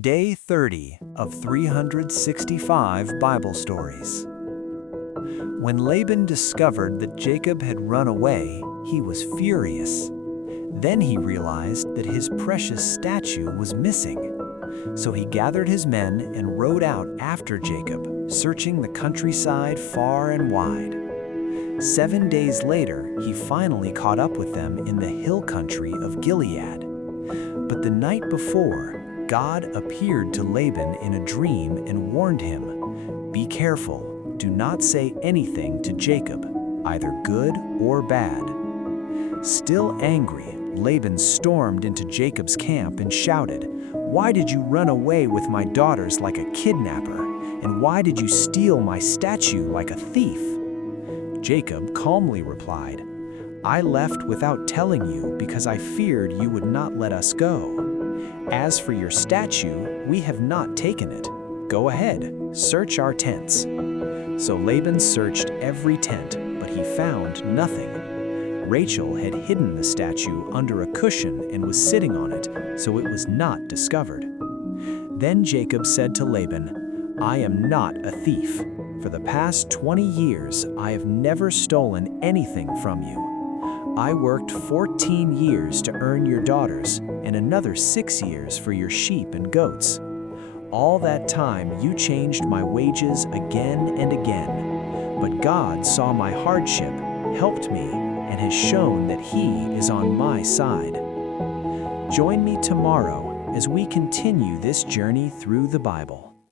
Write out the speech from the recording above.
Day 30 of 365 Bible Stories. When Laban discovered that Jacob had run away, he was furious. Then he realized that his precious statue was missing. So he gathered his men and rode out after Jacob, searching the countryside far and wide. 7 days later, he finally caught up with them in the hill country of Gilead. But the night before, God appeared to Laban in a dream and warned him, "Be careful, do not say anything to Jacob, either good or bad." Still angry, Laban stormed into Jacob's camp and shouted, "Why did you run away with my daughters like a kidnapper? And why did you steal my statue like a thief?" Jacob calmly replied, "I left without telling you because I feared you would not let us go. As for your statue, we have not taken it. Go ahead, search our tents." So Laban searched every tent, but he found nothing. Rachel had hidden the statue under a cushion and was sitting on it, so it was not discovered. Then Jacob said to Laban, "I am not a thief. For the past 20 years, I have never stolen anything from you. I worked 14 years to earn your daughters and another 6 years for your sheep and goats. All that time you changed my wages again and again. But God saw my hardship, helped me, and has shown that He is on my side." Join me tomorrow as we continue this journey through the Bible.